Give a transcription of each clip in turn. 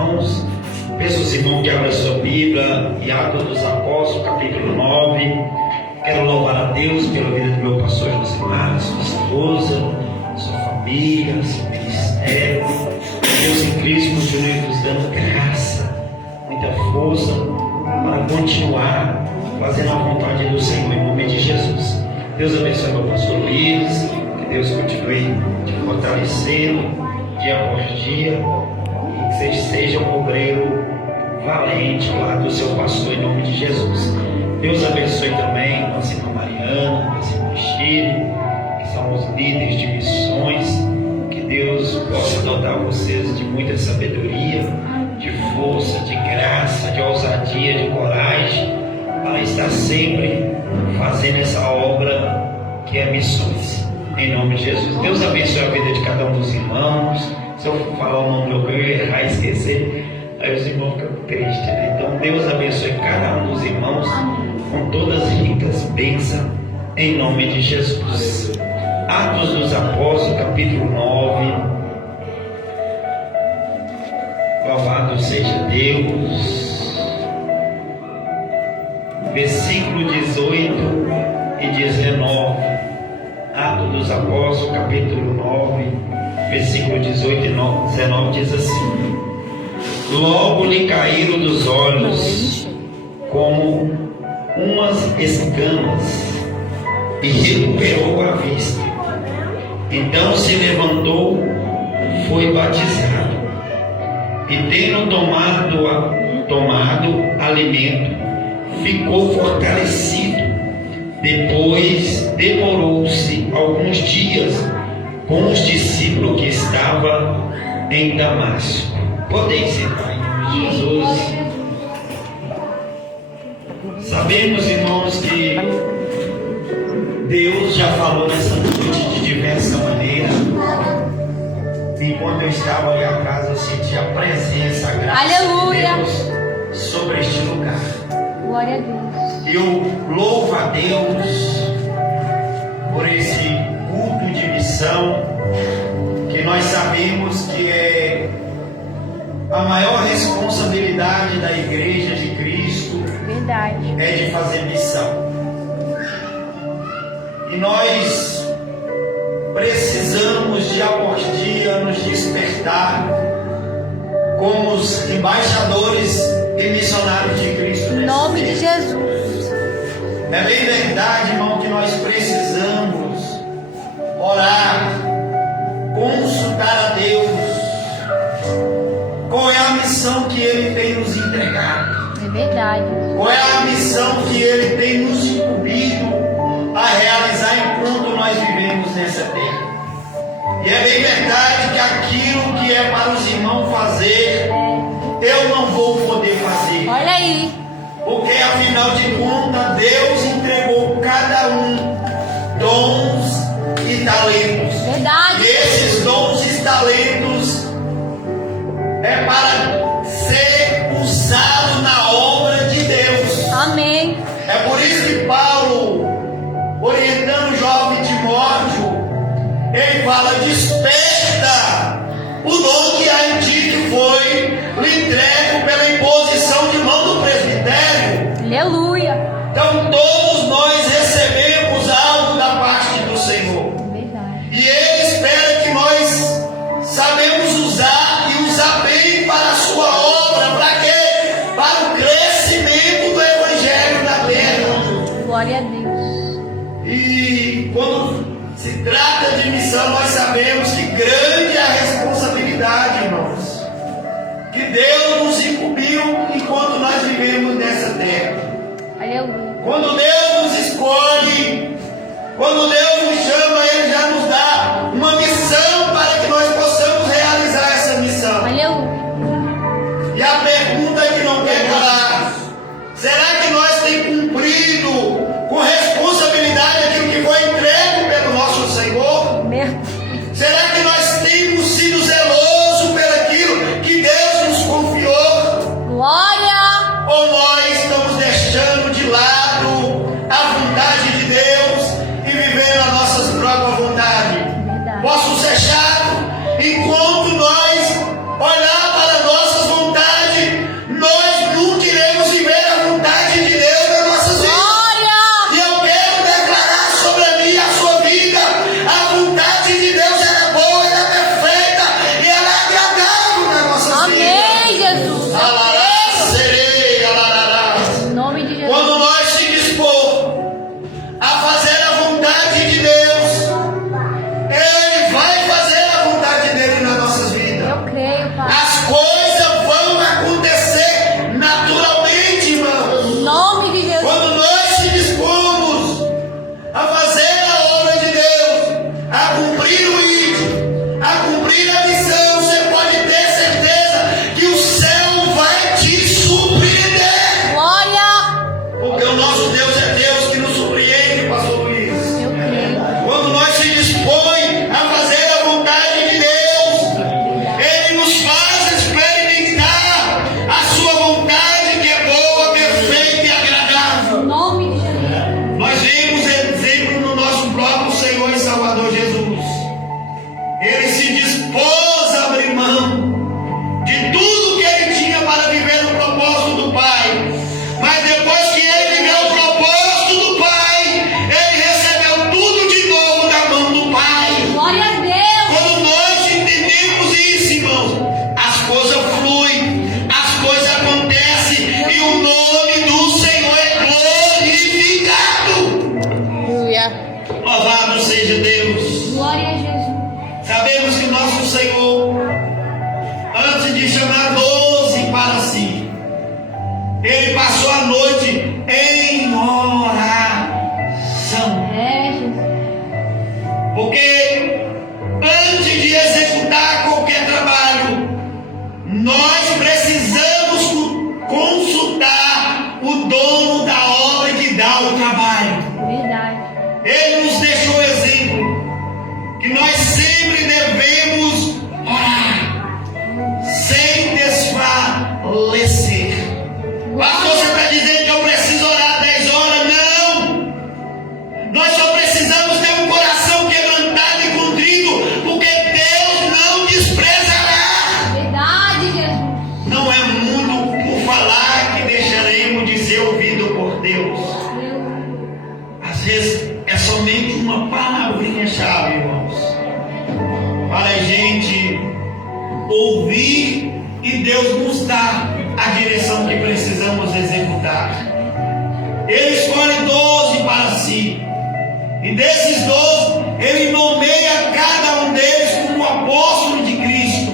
irmãos. Peço aos irmãos que abram a sua Bíblia e Atos dos Apóstolos, capítulo 9. Quero louvar a Deus pela vida do meu pastor Josimar, sua esposa, sua família, seu ministério. Deus em Cristo continue nos dando graça, muita força para continuar fazendo a vontade do Senhor, em nome de Jesus. Deus abençoe meu pastor Luiz, que Deus continue te fortalecendo dia após dia, e que você seja um obreiro valente ao lado do seu pastor, em nome de Jesus. Deus abençoe também a nossa irmã Mariana, nossa irmã Chile, que são os líderes de missões. Que Deus possa dotar vocês de muita sabedoria, de força, de graça, de ousadia, de coragem, para estar sempre fazendo essa obra que é missões, em nome de Jesus. Deus abençoe a vida de cada um dos irmãos. Se eu for falar o nome do meu, eu ia errar e esquecer, aí os irmãos ficam tristes, né? Então Deus abençoe cada um dos irmãos com todas as ricas bênçãos, em nome de Jesus. Atos dos Apóstolos, capítulo 9. Louvado seja Deus. Versículo 18 e 19. Atos dos Apóstolos, capítulo 9, versículo 18 e 19 diz assim: Logo lhe caíram dos olhos como umas escamas e recuperou a vista. Então se levantou, foi batizado, e tendo tomado alimento, ficou fortalecido. Depois demorou-se alguns dias com os discípulos que estavam em Damasco. Podem sentar, em nome de Jesus. Sabemos, irmãos, que Deus já falou nessa noite de diversa maneira. Enquanto eu estava ali atrás, eu senti a presença, a graça de Deus sobre este lugar. Glória a Deus. Eu louvo a Deus por esse culto de missão, que nós sabemos que é a maior responsabilidade da Igreja de Cristo. Verdade. É de fazer missão. E nós precisamos dia após dia nos despertar como os embaixadores e missionários de Cristo. Em nome de Jesus. É bem verdade, irmão, que nós precisamos orar, consultar a Deus. Qual é a missão que Ele tem nos entregado? É verdade. Qual é a missão que Ele tem nos incumbido a realizar enquanto nós vivemos nessa terra? E é bem verdade que aquilo que é para os irmãos fazer, eu não vou poder fazer. Olha aí. Porque afinal de contas, Deus entregou cada um dons e talentos. Verdade. E esses dons e talentos é para ser usado na obra de Deus. Amém. É por isso que Paulo, orientando o jovem Timóteo, ele fala: desperta o dom que há em ti, que foi lhe entregue pela imposição de mão do presbitério. Aleluia. Então todos nós recebemos algo da parte do Senhor. Verdade. E Ele espera que nós sabemos usar e usar bem para a sua obra. Para quê? Para o crescimento do Evangelho da terra. Glória a Deus. E quando se trata de missão, nós sabemos que grande é a responsabilidade, irmãos, que Deus nos incumbiu enquanto nós vivemos nessa terra. Aleluia. Quando Deus nos escolhe, quando Deus nos chama, Ele já nos dá uma missão para que nós possamos realizar essa missão. Aleluia. E a pergunta que não quer calar: será que nós temos cumprido com responsabilidade aquilo que foi entregue pelo nosso Senhor? Será que nós temos sido zelosos por aquilo que Deus nos confiou? Glória. Ou nós estamos deixando de lado a vontade de Deus e vivendo as nossas próprias vontades? Verdade. Posso ser Ele escolhe 12 para si. E desses 12, ele nomeia cada um deles como apóstolo de Cristo,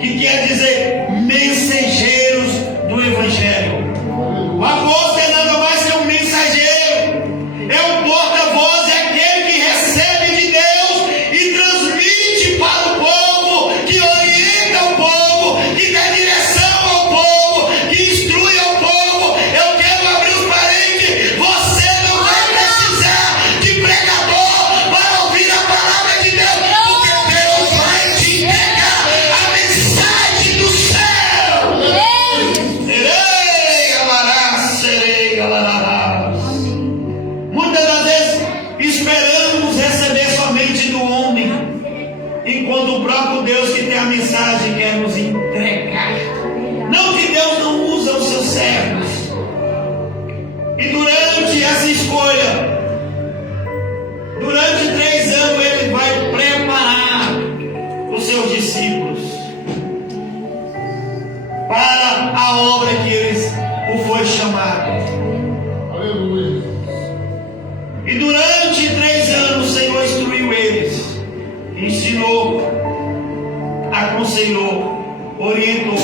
que quer dizer mensageiros do Evangelho. O apóstolo é nada mais que um mensageiro, é um porta-voz, é aquele que recebe de Deus e transmite para o povo, que orienta o povo, que dá direção ao povo, que instrui ao povo. Eu quero abrir os parênteses. Você não vai precisar de pregador para ouvir a palavra de Deus, porque Deus vai te entregar a mensagem do céu. Serei, alará, serei, alará. Muitas das vezes esperamos receber somente do homem, enquanto o próprio Deus que tem a mensagem quer nos entregar. Não que Deus não usa os seus servos. E durante essa escolha, durante 3 anos, ele vai preparar os seus discípulos para a obra que eles o foi chamado. Aleluia. E durante 3 anos o Senhor instruiu eles, ensinou, aconselhou, orientou,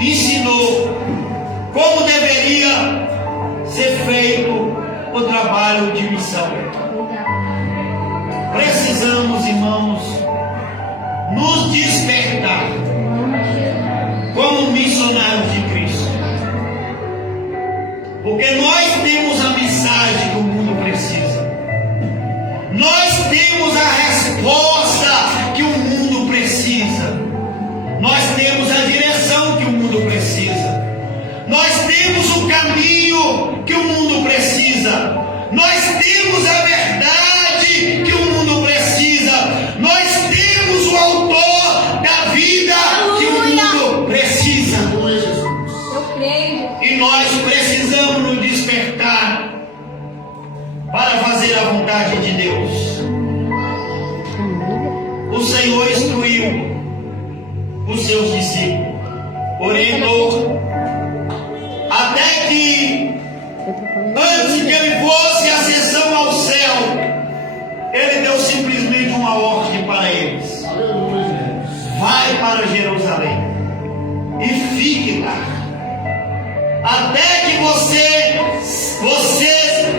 ensinou como deveria ser feito o trabalho de missão. Precisamos, irmãos, nos despertar como missionários de Cristo, porque nós temos a mensagem que o mundo precisa. Nós temos a resposta que o mundo precisa. Nós temos a direção que o mundo precisa. Nós temos o caminho que o mundo precisa. Nós temos a verdade que o mundo precisa. Nós temos o autor da vida que o mundo precisa. Aleluia, Jesus. Eu creio. E nós precisamos nos despertar para fazer a vontade de Deus. O Senhor instruiu os seus discípulos, orientou, até que, antes que ele fosse ascensão ao céu, ele deu simplesmente uma ordem para eles: Aleluia, Jesus. vai para Jerusalém e fique lá, até que você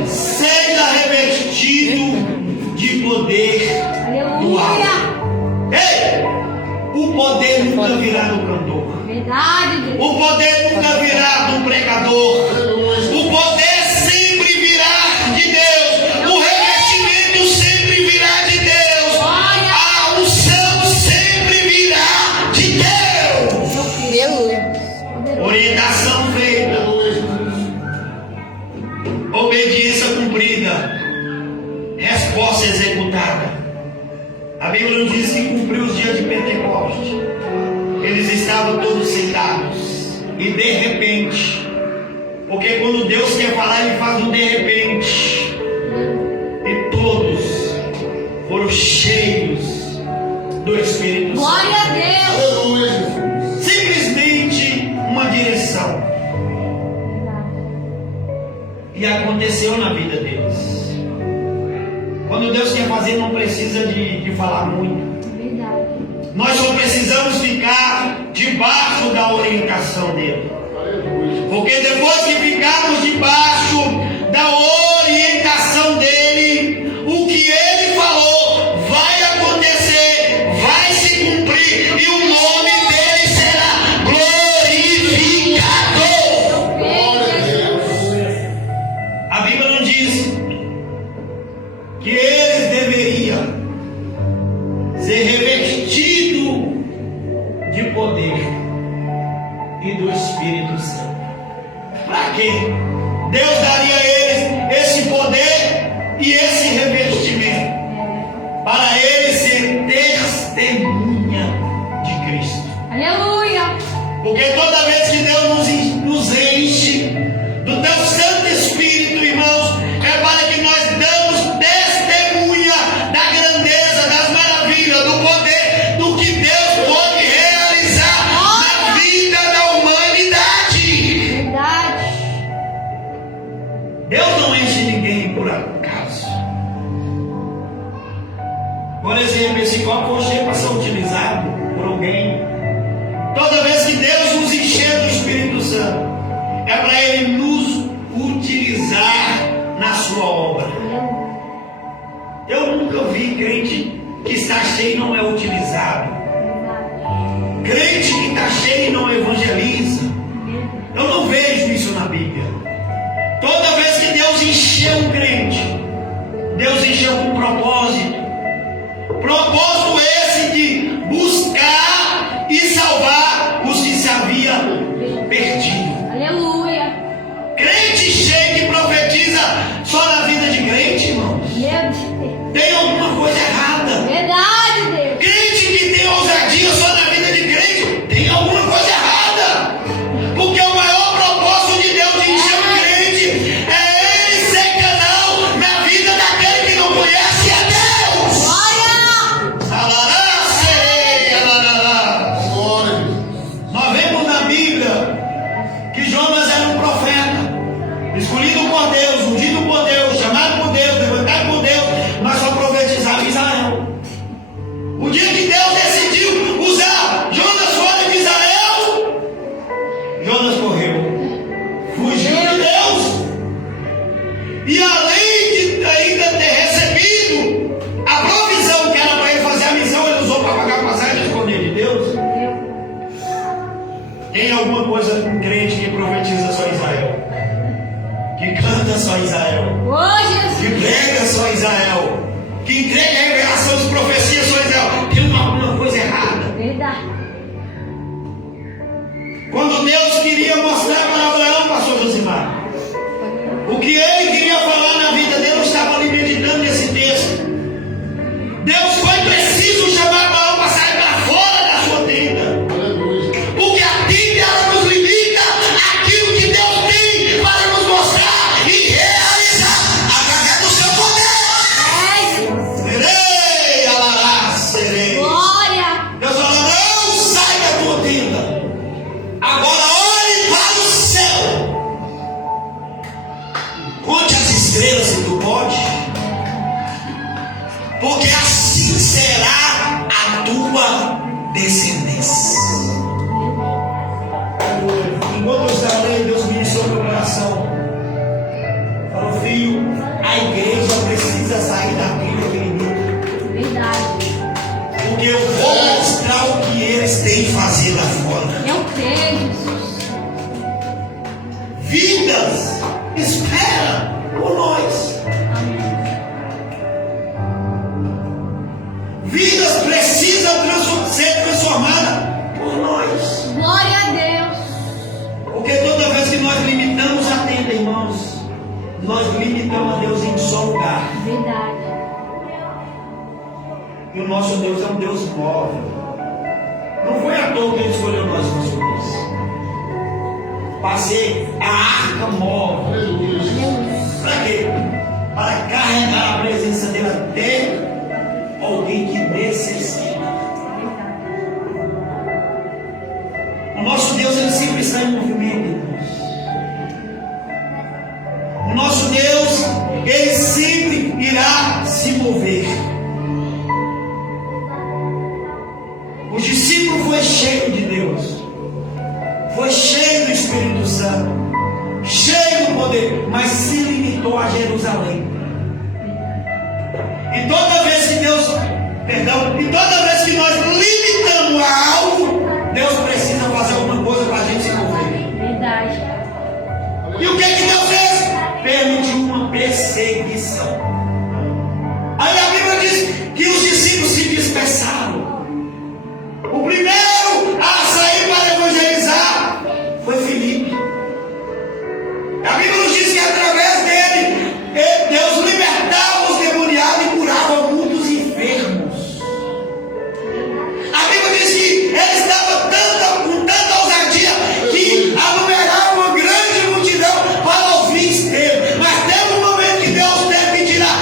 seja revestido de poder do alto. Aleluia. Ei, o poder nunca virá do cantor, Verdade, Deus. o poder nunca virá do pregador, o poder sempre virá de Deus, o revestimento sempre virá de Deus, a unção sempre virá de Deus. Aleluia. Orientação feita, Aleluia, Jesus. obediência cumprida, resposta executada. A Bíblia nos diz que cumpriu os dias de Pentecoste. Eles estavam todos sentados. E de repente, porque quando Deus quer falar, Ele faz um de repente. E todos foram cheios do Espírito Santo. Glória a Deus. Aleluia, Jesus. Simplesmente uma direção. E aconteceu na vida deles. Quando Deus quer fazer, não precisa de falar muito. Verdade. Nós só precisamos ficar debaixo da orientação dele. Aleluia. Porque depois que ficarmos debaixo da orientação dele, o que ele falou vai acontecer, vai se cumprir e o nome dele será glorificado. Glória a Deus. A Bíblia não diz que eles deveriam ser revestidos de poder e do Espírito Santo. Para quê? Deus daria a eles esse poder e esse revestimento para eles ser testemunha de Cristo. Aleluia. Porque toda vez que Deus nos enche do teu Santo Espírito, irmãos, é para que nós damos testemunha da grandeza, das maravilhas, do poder, do que Deus pode realizar na vida da humanidade. Verdade. Deus não enche ninguém por acaso. Por exemplo, esse copo foi cheio para ser utilizado por alguém. Toda vez que Deus nos encher do Espírito Santo, é para Ele nos utilizar na sua obra. Eu nunca vi crente que está cheio e não é utilizado. Crente que está cheio e não evangeliza. Eu não vejo isso na Bíblia. Toda vez que Deus encheu um crente, Deus encheu com propósito. Propósito esse de buscar e salvar os que se haviam perdido. Aleluia. Crente cheio que profetiza só na vida de crente, irmãos. Tem alguma coisa errada. Verdade, Deus. Crente que tem ousadia só na vida de crente, tem alguma coisa errada. Porque o maior propósito de Deus de encher o crente é Ele ser canal na vida daquele que não conhece a Deus. Glória. Alará, serei, alará. Glória a Deus. Nós vemos na Bíblia que Jonas era um profeta, escolhido por Deus, ungido por Deus, chamado por Deus, levantado por Deus, mas só profetizava em Israel. O dia que Deus decidiu usar Jonas fora de Israel, Jonas correu, fugiu de Deus, e além de ainda ter recebido a provisão que era para ele fazer a missão, ele usou para pagar a passagem e esconder de Deus. Tem alguma coisa com crente que profetiza só Israel, que canta só Israel, Ô, que Jesus. prega só Israel, que entrega a revelação de profecias só Israel? Tem alguma coisa errada. Verdade. Quando Deus queria mostrar para Abraão, pastor Josimar, o que ele queria falar na vida dele, eu estava ali meditando nesse texto. Deus foi preciso chamar Abraão para sair para fora da sua tenda. Aleluia. Porque a Bíblia ela nos limita aquilo que Deus tem para nos mostrar e realizar através do seu poder. Serei, alará, serei. Glória. Deus fala, não sai da tua tenda. Agora olhe para o céu. Conte as estrelas se tu pode. Porque assim será a tua descendência. Enquanto eu estava lendo, Deus ministrou meu coração. Falou, filho, a igreja precisa sair daquilo que limita. Verdade. Porque eu vou mostrar o que eles têm que fazer lá fora. Eu creio, Jesus. Vidas espera por nós. Vidas precisam ser transformadas por nós. Glória a Deus. Porque toda vez que nós limitamos a tenda, irmãos, nós limitamos a Deus em só lugar. Verdade. E o nosso Deus é um Deus móvel. Não foi à toa que Ele escolheu nós, meus filhos. Passei a arca móvel. Aleluia. Para quê? Para carregar a presença dele até alguém que necessita. O nosso Deus, Ele sempre está em movimento, irmãos. O nosso Deus, Ele sempre irá se mover. O discípulo foi cheio de Deus, foi cheio do Espírito Santo, cheio do poder, mas se limitou a Jerusalém. E toda vez que e toda vez que nós limitamos a algo, Deus precisa fazer alguma coisa para a gente se mover. Verdade. E o que Deus fez? Permitiu uma perseguição. Aí a Bíblia diz que os discípulos se dispersaram. O primeiro a sair para evangelizar foi Filipe. A Bíblia nos diz que através dele, Deus libertava os demoniados e curava muitos enfermos. A Bíblia diz que ele estava com tanta ousadia que aglomerava uma grande multidão para ouvir Estevão. Mas teve um momento que Deus teve que tirar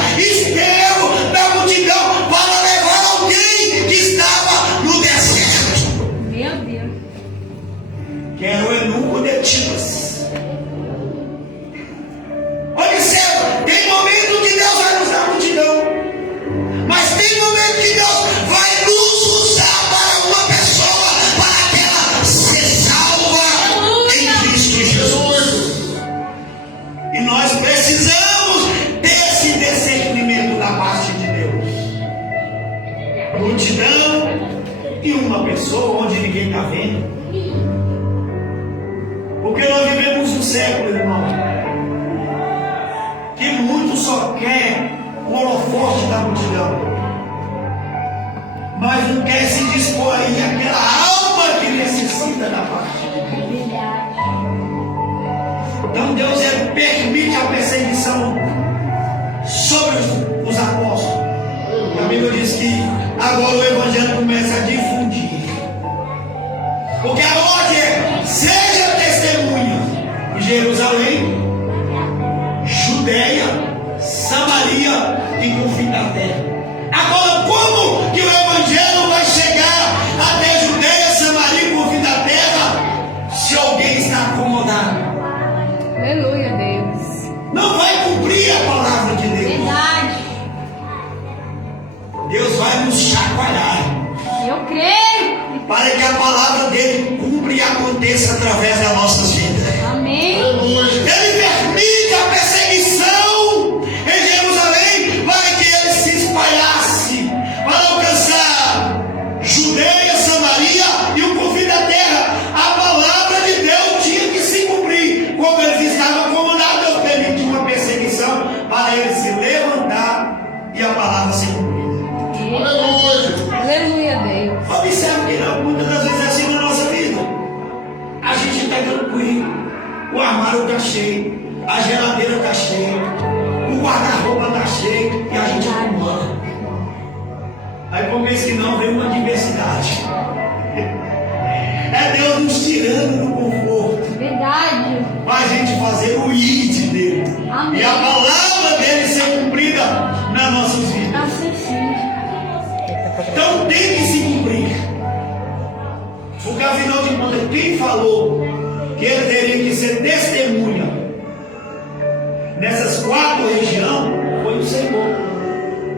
pessoa onde ninguém está vendo. Porque nós vivemos um século, irmão, que muito só quer o holofote da multidão, mas não quer se dispor aí àquela alma que necessita da parte de Deus. Então Deus permite a perseguição sobre os apóstolos. A Bíblia diz que agora o Evangelho começa a difundir. Porque a ordem é: seja testemunha em Jerusalém, Judeia, Samaria e no fim da terra. Agora, como que o Evangelho vai chegar até Judeia, Samaria e no fim da terra se alguém está acomodado? Aleluia, Deus. Não vai cumprir a palavra de Deus. Verdade. Deus vai nos chacoalhar Eu creio. para que a palavra dele cumpra e aconteça através das nossas vidas. Amém. Ele permite a perseguição em Jerusalém para que ele se espalhasse, para alcançar Judeia, Samaria e o confim da terra. A palavra de Deus tinha que se cumprir. Como eles estavam acomodados, Deus permitiu uma perseguição para eles se levantar e a palavra se cumprir. Aleluia, Deus. Observe que não, muitas das vezes é assim na nossa vida. A gente está tranquilo, o armário está cheio, a geladeira está cheia, o guarda-roupa está cheio e a gente acumula. Aí por mês que não vem uma adversidade. É Deus nos tirando do conforto Verdade. para a gente fazer o id dele. Amém. E a palavra dele ser cumprida nas nossas vidas. Assim sim. Então tem que se cumprir. Porque afinal de contas, quem falou que ele teria que ser testemunha nessas 4 regiões foi o Senhor.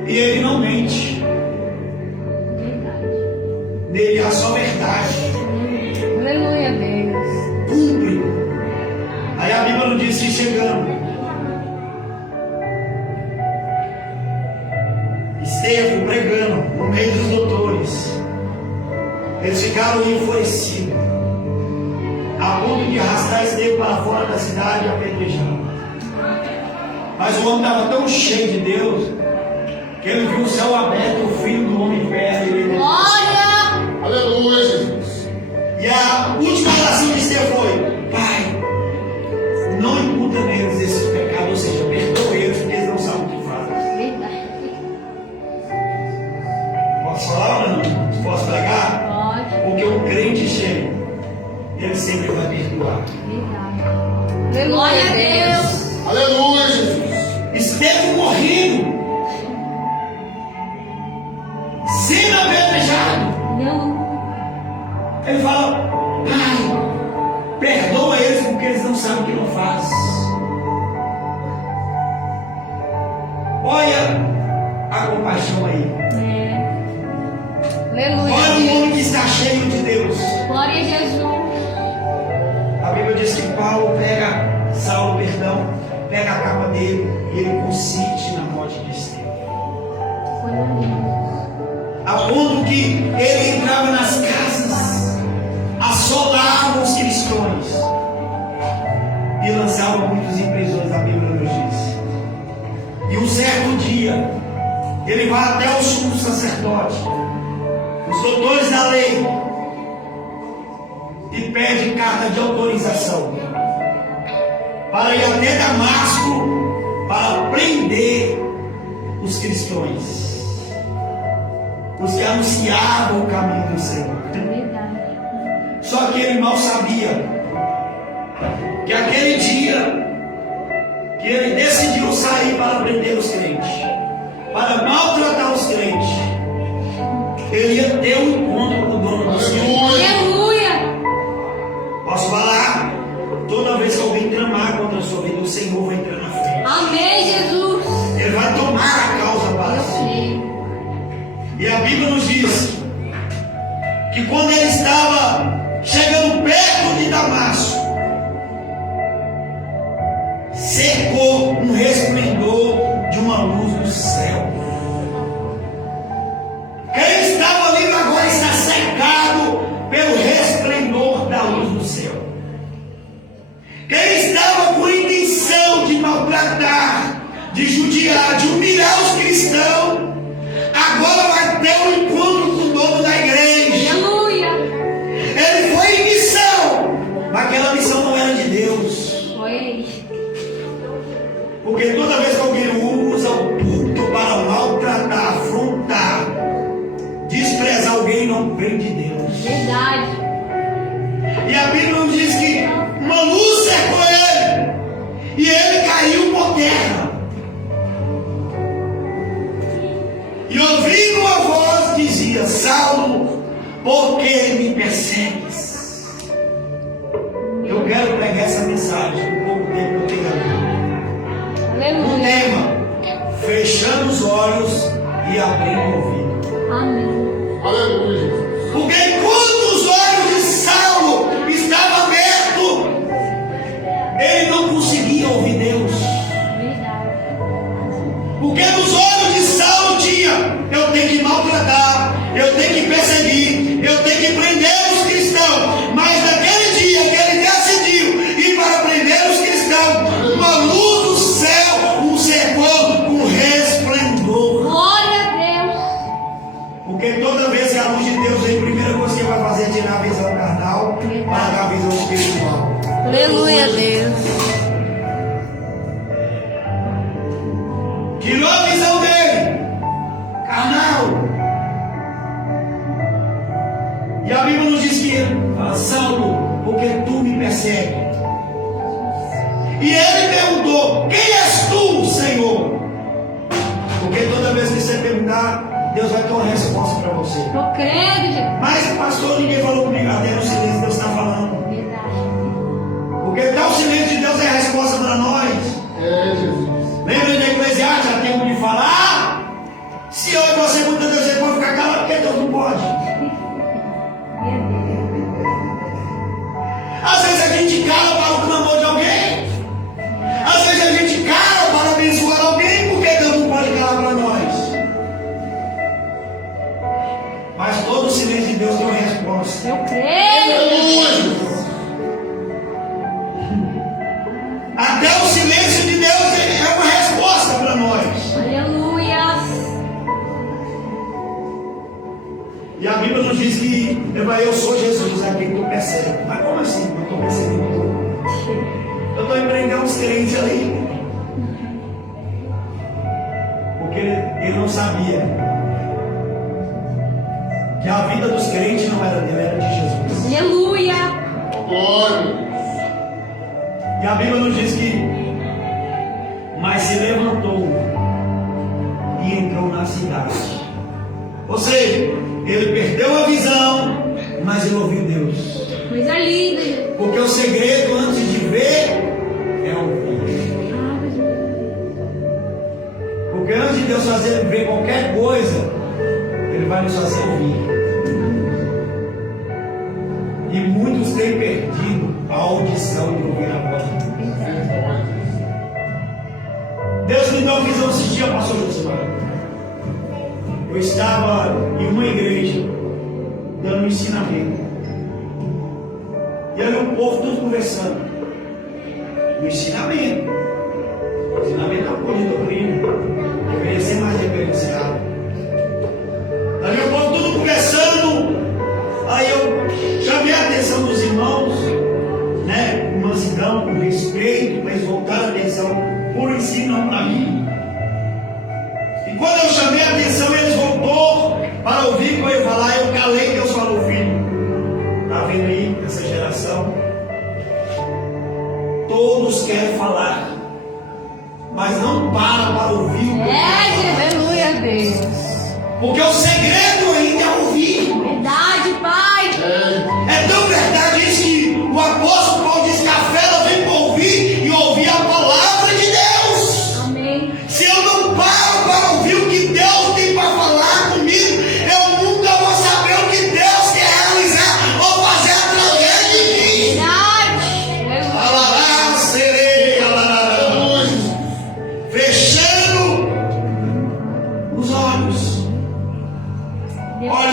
E ele não mente. Verdade. Nele há só verdade. Aleluia, Deus. Cumpre. Aí a Bíblia não diz que chegando. Estevão pregando no meio dos doutores. Eles ficaram enfurecidos, a ponto de arrastar Estevão para fora da cidade e apedrejando. Mas o homem estava tão cheio de Deus que ele viu o céu aberto, o filho do homem perto. Glória. Aleluia, Jesus. E a última oração de Estevão foi: Pai, não imputa neles esses pecados, ou seja, perdoa eles, porque eles não sabem o que fazem. Verdade. Posso falar ou não? Posso pregar? Pode. Porque o crente cheio, ele sempre vai perdoar. Verdade. Glória a Deus. Aleluia, Jesus. Estevão morrendo, sendo apedrejado. Não. Ele fala: Pai, perdoa eles porque eles não sabem o que não fazem. Olha a compaixão aí. Aleluia. Olha o homem que está cheio de Deus. Glória a Jesus. A Bíblia diz que Paulo pega Saulo, pega a capa dele e ele consiste na morte de Estevão. Foi lindo. A ponto que ele entrava nas casas, assolava os cristãos e lançava muitos em prisões, a Bíblia nos diz. E um certo dia, ele vai até o sumo sacerdote, os doutores da lei, e pede carta de autorização para ir até Damasco para prender os cristãos, os que anunciavam o caminho do Senhor. Verdade. Só que ele mal sabia que aquele dia que ele decidiu sair para prender os crentes, para maltratar os crentes, ele ia ter um encontro com o dono do céu. Aleluia. Posso falar? Toda vez que alguém tramar contra a sua vida, o Senhor vai entrar na frente. Amém, Jesus. Ele vai tomar a causa para Eu si. creio. E a Bíblia nos diz que quando ele estava chegando perto de Damasco, cercou um resplendor de uma luz do céu. Quem estava ali agora está cercado Porque toda vez que alguém usa o púlpito para maltratar, afrontar, desprezar alguém, não vem de Deus. Verdade. E a Bíblia nos diz que uma luz cercou ele e ele caiu por terra. E ouvindo uma voz dizia: Saulo, por que me persegues? Eu quero pregar essa mensagem com pouco tempo que eu tenho aqui. O Aleluia. tema: fechando os olhos e abrindo o ouvido. Amém. Aleluia. Porque enquanto os olhos de Saulo estavam abertos, ele não conseguia ouvir Deus. Verdade. Porque nos olhos de Saulo tinha: eu tenho que maltratar, eu tenho que perseguir, eu tenho que prender os cristãos. Mas naquele dia que ele decidiu ir para prender os cristãos, uma luz do céu o cercou com resplendor. Glória a Deus. Porque toda vez que a luz de Deus vem, a primeira coisa que vai fazer é tirar a visão carnal para dar a visão espiritual. Aleluia, Deus. Tirou a visão dele, carnal. E a Bíblia nos diz que: Saulo, porque tu me persegues? E ele perguntou: quem és tu, Senhor? Porque toda vez que você perguntar, Deus vai ter uma resposta para você. Tô crendo, Jesus. Mas, pastor, ninguém falou comigo. Até no silêncio Deus está falando. Verdade. Porque até o silêncio de Deus é a resposta para nós. É, Jesus. Lembra de Eclesiastes? Já tempo de falar. Se eu e você muitas vezes pode ficar calado, porque Deus não pode. Às vezes a gente cala para o clamor de alguém. Às vezes a gente cala para abençoar alguém, porque Deus não pode calar para nós. Mas todo o silêncio de Deus tem uma resposta. Eu creio. Aleluia. Até o silêncio de Deus é uma resposta para nós. Aleluia. E a Bíblia nos diz que eu sou Jesus, a quem tu persegue. Mas como assim? Eu estou perseguindo tu? Eu estou empreendendo uns crentes ali. Porque ele não sabia que a vida dos crentes não era dele, era de Jesus. Aleluia. Glória. E a Bíblia nos diz que: mas se levantou e entrou na cidade. Ou seja, ele perdeu a visão, mas ele ouviu Deus. Coisa linda, Jesus. Porque o segredo antes de ver é ouvir. Porque antes de Deus fazer ver qualquer coisa, Ele vai nos fazer ouvir. E muitos têm perdido a audição de ouvir a voz de Deus. Deus me deu uma visão esses dias, pastor Josimar. Eu estava em uma igreja dando um ensinamento. E aí o povo tudo conversando. O ensinamento. O ensinamento é uma coisa de doutrina. Deveria ser mais referenciado. Ali o povo tudo conversando. Aí eu chamei a atenção dos irmãos, né? Com mansidão, com respeito, para eles voltarem a atenção por ensino, não para mim. E quando eu chamei a atenção, eles voltou para ouvir o que eu ia falar. Eu calei, Deus falou: filho, está vendo aí essa geração? Todos querem falar, mas não param para ouvir o que eu falo. Aleluia, Deus. Porque o segredo ainda é ouvir. Verdade, Pai. É tão verdade isso que o apóstolo Paulo diz que a fé ela vem para ouvir e ouvir a palavra de Deus. Amém. Se eu não paro para ouvir o que Deus tem para falar comigo, eu nunca vou saber o que Deus quer realizar ou fazer através de mim. Verdade. Aleluia. Alará, serei, alará. Fechando os olhos. Deus. Olha,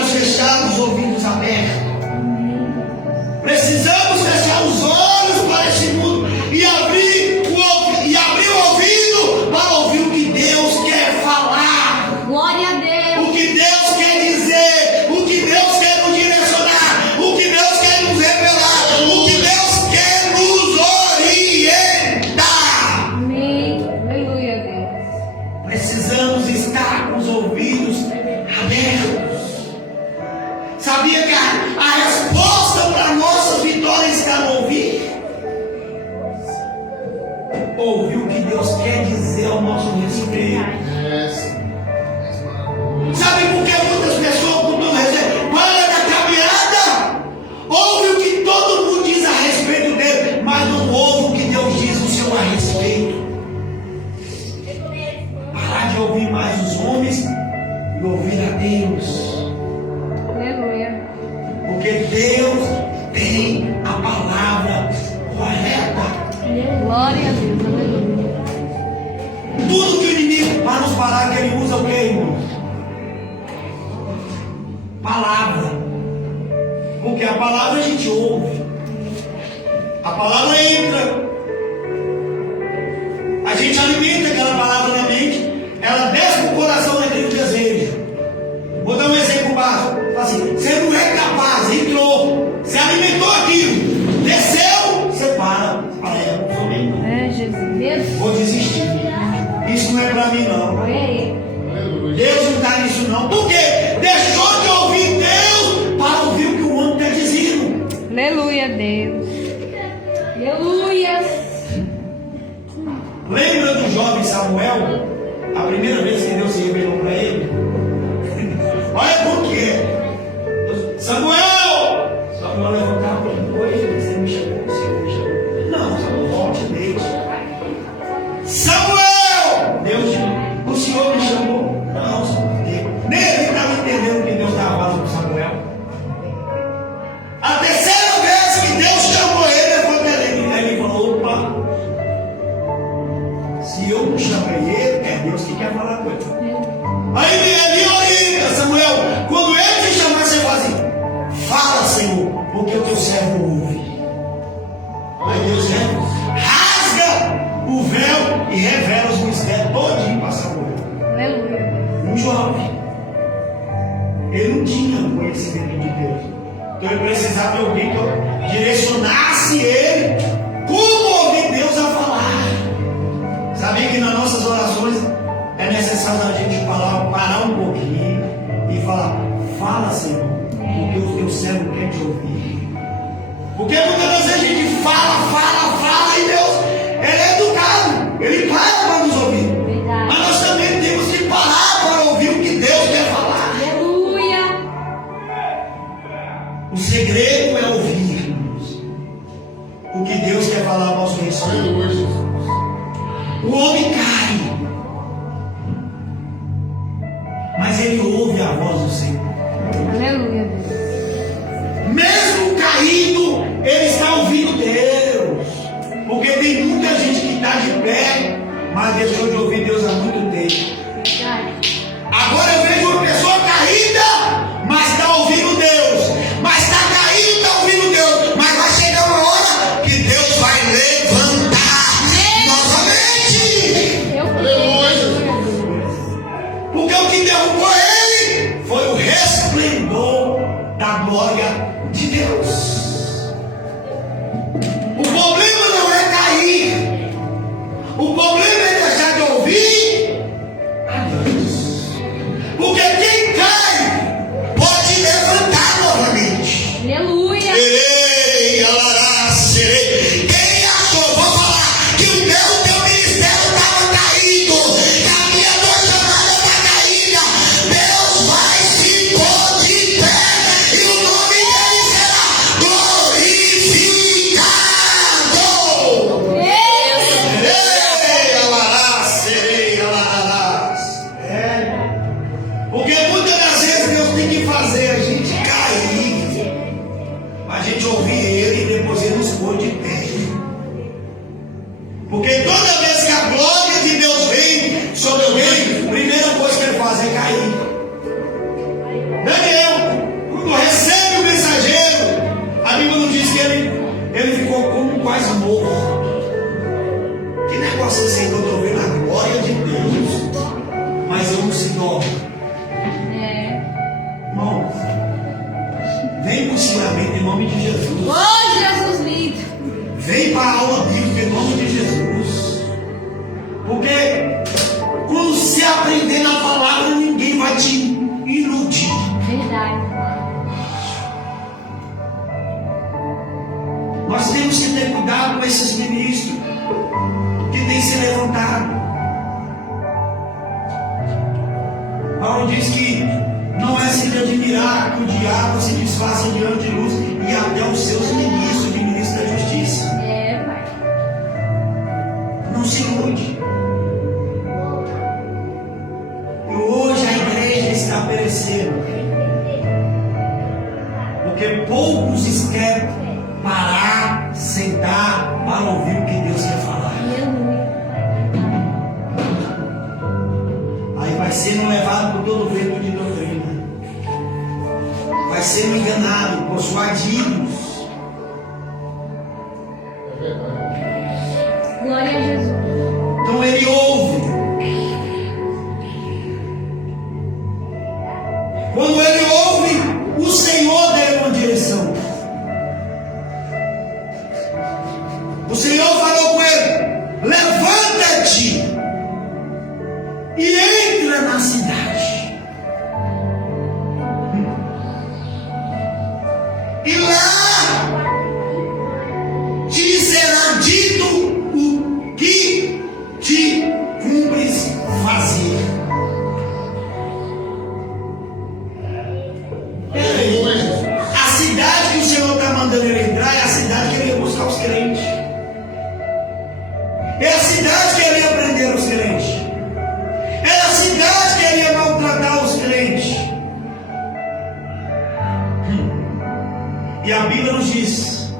que Deus quer dizer ao nosso respeito. Sabe por que muitas pessoas, com todo respeito, para da caminhada, ouve o que todo mundo diz a respeito dele, mas não ouve o que Deus diz o seu a respeito. Parar de ouvir mais os homens e ouvir a Deus. Aleluia. Porque Deus tem a palavra correta. Glória a Deus. Aleluia. Tudo que o inimigo, para nos parar, que ele usa o que, irmão? Palavra. Porque a palavra a gente ouve. A palavra entra. A gente alimenta aquela palavra na mente. Ela desce para o coração daquele desejo. Vou dar um exemplo básico. Assim, você não é capaz, entrou. Você alimentou aquilo. Desceu, você para. É, Jesus. Vou desistir. Isso não é para mim, não. Olha aí. Deus não está nisso, não. Por quê? Deixou de ouvir Deus para ouvir o que o homem está dizendo. Aleluia, Deus. Aleluia. Lembra do jovem Samuel? A primeira vez que Deus se revelou para ele? Olha por quê. Samuel! Samuel levantava e falou: oi, você me chamou, você me chamou. Não, Samuel, volte, Deus. Samuel! Deus, o Senhor me chamou. Não, Samuel. Nem ele estava entendendo o que Deus estava falando para Samuel. A terceira vez que Deus chamou ele falou: opa, se eu não chamei ele, é Deus que quer falar com ele. Aí ele orienta Samuel: quando ele te chamar, você fala assim: fala, Senhor, porque o teu servo ouve. Aí Deus rasga o véu e revela os mistérios todinho para Samuel. Aleluia. Um jovem, ele não tinha conhecimento de Deus, então ele precisava de alguém que direcionasse ele como ouvir Deus a falar. Sabia que nas nossas orações é necessário a gente parar um pouquinho e falar: fala, Senhor, porque o teu servo quer te ouvir. Porque muitas vezes a gente fala e Deus, ele é educado, ele para para nos ouvir. Verdade. Mas nós também temos que parar para ouvir o que Deus quer falar. Aleluia. O segredo é ouvir o que Deus quer falar ao nosso respeito. O homem cai, mas ele ouve a voz do Senhor. Aleluia, Deus. Mesmo caído, ele está ouvindo Deus. Porque tem muita gente que está de pé, mas deixou de ouvir Deus há muito tempo. Verdade. Agora eu vejo uma pessoa caída, mas está ouvindo Deus. Mas está caído, está ouvindo Deus. Mas vai chegar uma hora que Deus vai levantar novamente. Eu creio. Porque o que derrubou ele foi o resplendor da glória de Deus. O problema não é cair. O problema é deixar de ouvir a Deus. Porque quem cai pode levantar novamente. Aleluia. Serei, alará, serei. Quem achou, vou falar, que o teu ministério estava caído, que a minha tua chamada está caída, Deus vai se pôr de pé e o nome dele será glorificado. Serei, alará, serei, alarás. Porque muitas das vezes Deus tem que fazer a gente cair, a gente ouvir Ele e depois Ele nos pôr de pé. Porque toda vez que a glória de Deus vem sobre alguém, a primeira coisa que Ele faz é cair. Daniel, quando recebe o mensageiro, a Bíblia nos diz que ele ficou como quase morto. Que negócio assim que eu estou vendo a glória de Deus, mas eu não se dobro. Irmão, vem com o ensinamento em nome de Jesus. Oh, Jesus lindo. Vem para a aula bíblica em nome de Jesus. Porque quando você aprender na palavra, ninguém vai te iludir. Verdade. Nós temos que ter cuidado com esses ministros que têm se levantado levantado. Paulo diz que não é se de admirar que o diabo se disfarça de anjo de luz e até os seus ministros de ministro da justiça. É, pai. Não se ilude. E hoje a igreja está perecendo, porque poucos querem parar, sentar para ouvir o que Deus quer falar. Aleluia. Aí vai sendo levado por todo vento de doutrina, vai sendo enganado, persuadidos. É verdade. Glória a Jesus. Então ele ouve. Quando ele ouve, o Senhor deu uma direção. O Senhor falou com ele: levanta-te e entra na cidade. E lá te será dito o que te cumpres fazer. Aleluia, Jesus. A cidade que o Senhor está mandando ele entrar é a cidade que ele ia buscar os crentes. É a cidade que ele ia prender os crentes. É a cidade que ele ia maltratar os crentes. E a Bíblia nos diz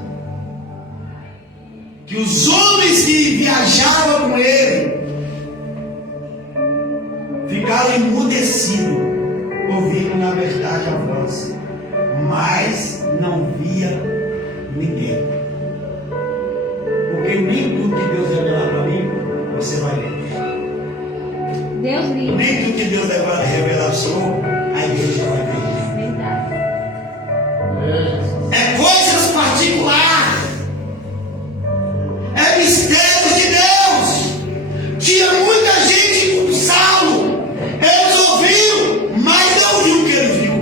que os homens que viajavam com ele ficaram emudecidos, ouvindo na verdade a voz, mas não via ninguém. Porque nem tudo que Deus revelar para mim, você vai ler. Deus livre. Nem tudo que Deus revelar para o Senhor, a igreja vai ver. Verdade. É, Jesus. É coisas particulares. É mistérios de Deus. Tinha muita gente com Saulo. Eles ouviram, mas não viu o que ele viu.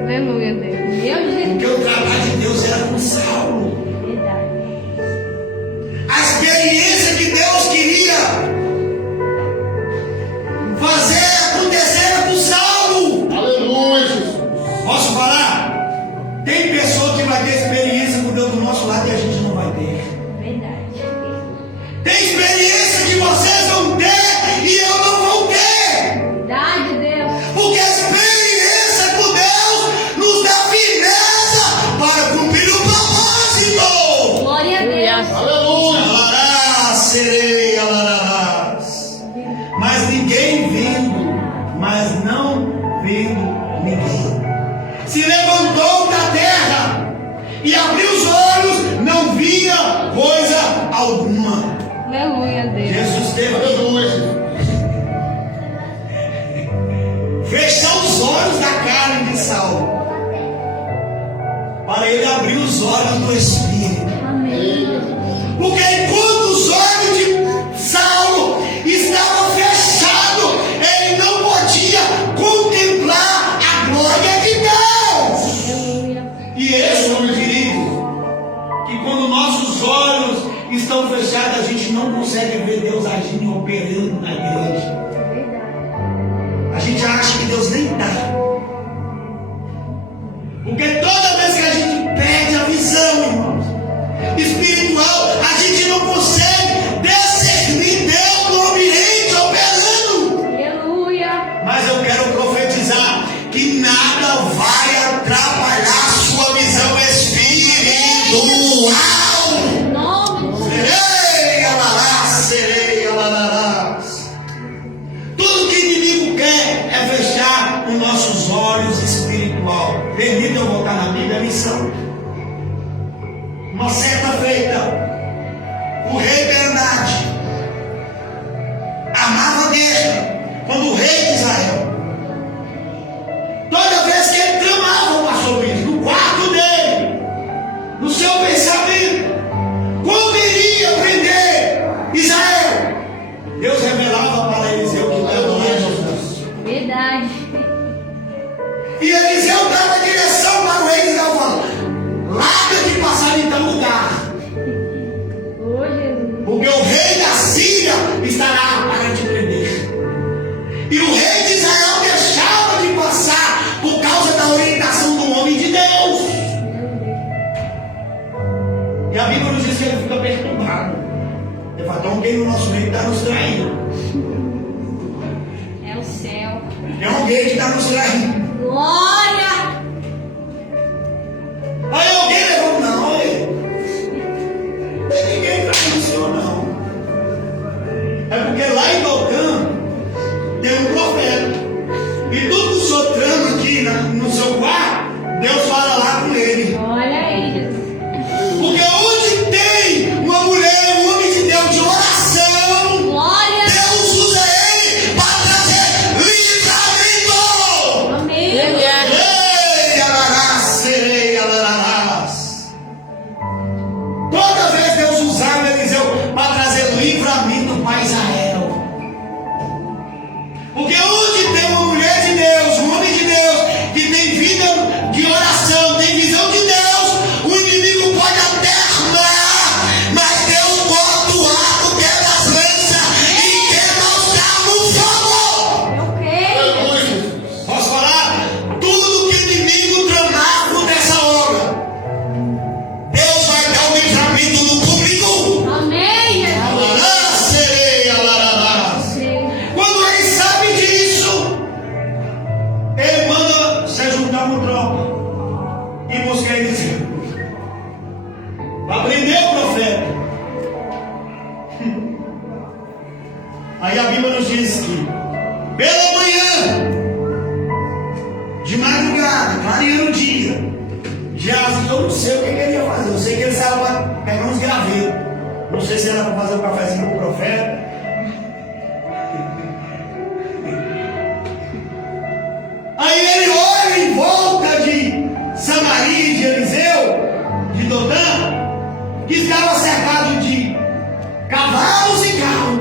Aleluia, Deus. Meu Jesus. Porque o trabalho de Deus era com Saulo. Verdade. A experiência que Deus queria fazer acontecer com Saulo. Aleluia, Jesus. Posso falar? Tem pessoa que vai ter experiência com Deus do nosso lado e a gente não vai ter. Verdade. Tem experiência que vocês vão ter e eu não vou ter. Verdade, Deus. Porque a experiência com Deus nos dá firmeza para cumprir o propósito. Glória a Deus. Aleluia. Alarás, serei, alarás. Mas ninguém vendo, mas não vendo ninguém. Se levantou da terra e abriu os olhos, não via coisa alguma. Aleluia, Deus. Jesus teve que Aleluia, Jesus. fechar os olhos da carne de Saulo, para ele abrir os olhos do Espírito. Amém. Eita, Jesus. Porque enquanto os olhos de Saulo estavam fechados, ele não podia contemplar a glória de Deus. Aleluia. E esse é o perigo, que quando nossos olhos estão fechados, a gente não consegue ver Deus agindo e operando na igreja. Verdade. A gente acha que Deus nem está. Porque toda vez que a gente perde a visão, irmãos, espiritual, a gente não consegue discernir Deus no ambiente operando. Aleluia. Mas eu quero profetizar que nada vai atrapalhar sua visão espiritual. Em nome de Jesus. Serei, alarás, serei, alarás. Ele fala, tem alguém no nosso meio que está nos traindo. É o céu. Tem alguém que está nos traindo. Glória! Aí alguém levou, não, não tem ninguém traindo o Senhor, não. É porque lá em Balcã tem um profeta. E tudo que o Senhor trama aqui no seu quarto, Deus fala lá com ele. Olha aí, Jesus. Porque onde tem uma mulher, um homem de Deus de oração, Glória! Deus usa ele para trazer livramento. Amém. Ei, alarás, ei, alarás. Toda vez Deus usava Eliseu para trazer livramento para Israel. Porque onde tem uma mulher de Deus, um homem de Deus, que tem vida de oração, tem visão de Deus, o inimigo pode até armar, mas Deus corta o arco, quebra as lanças e queima os carros no fogo. Eu creio. Aleluia, Jesus. Posso falar? Tudo que o inimigo tramar por essa obra, Deus vai dar o livramento no público. Amém, Jesus. Alarás, serei, alararás. Creio. Quando ele sabe disso, ele manda se juntar uma tropa e buscar Eliseu para prender o profeta. Aí a Bíblia nos diz que pela manhã, de madrugada, clareando o dia, Geazi, eu não sei o que ele ia fazer. Eu sei que ele saiu para pegar uns gravetos. Não sei se era para fazer um cafezinho para o profeta. Aí ele olha em volta de Samaria e de Eliseu, de Dotã, que estava cercado de cavalos e carros.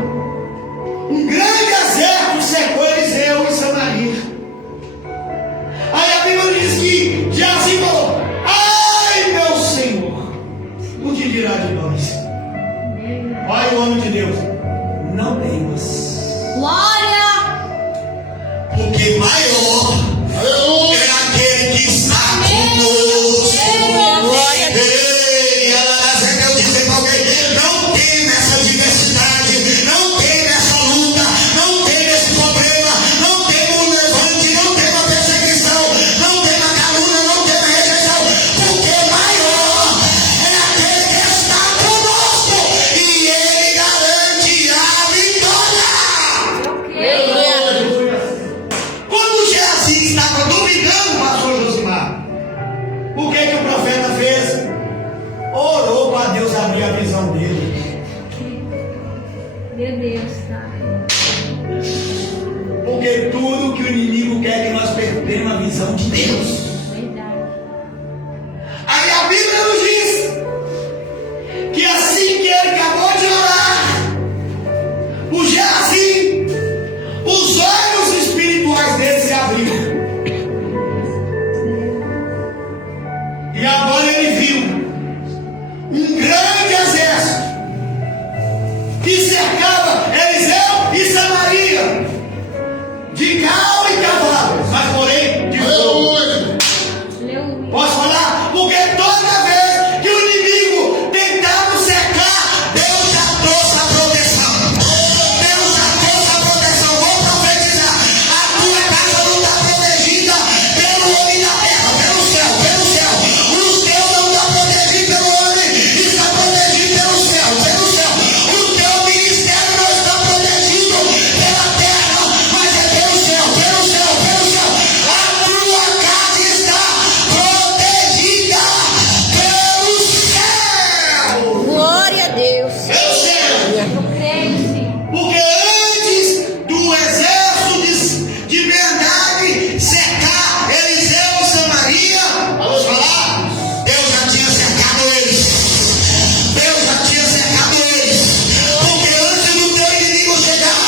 Um grande exército cercou Eliseu e Samaria. Aí a Bíblia diz que Geazi falou: ai, meu Senhor, o que dirá de nós? Olha o homem de Deus, não temas, Glória! porque maior Aleluia. é aquele que está conosco. Ei, alarás, é Deus dizer para alguém: não tem nessa diversidade, não tem nessa luta, não tem nesse problema, não tem um levante, não tem uma perseguição, não tem uma calúnia, não tem uma rejeição, porque maior é aquele que está conosco e ele garante a vitória. Eu creio. Quando Geazi estava duvidando, pastor Josimar, o que o profeta fez? Orou para Deus abrir a visão dele. Meu Deus, tá? Porque tudo que o inimigo quer é que nós perdemos a visão de Deus. Verdade. Aí a Bíblia nos diz que assim que ele acabou de orar, o Geazi, os olhos espirituais dele se abriram. E agora ele viu um grande exército que cercava Eliseu e Samaria de carro e cavalo, mas porém de fogo. Aleluia. Aleluia. Posso falar? Porque toda vez que o inimigo tentar nos cercar, Deus já trouxe a proteção. Deus já trouxe a proteção. Vou profetizar: a tua casa não está protegida pelo homem da terra, pelo céu, pelo céu. Os teus não estão protegidos pelo homem, está protegido pelo céu, pelo céu. O teu ministério não está protegido pela terra, mas é pelo céu, pelo céu, pelo céu. A tua casa está protegida pelo céu. Glória a Deus. Pelo céu. Eu creio, sim. Porque antes do exército de verdade cercar Eliseu e Samaria, vamos falar, Deus já tinha cercado eles. Deus já tinha cercado eles. Porque antes do teu inimigo chegar,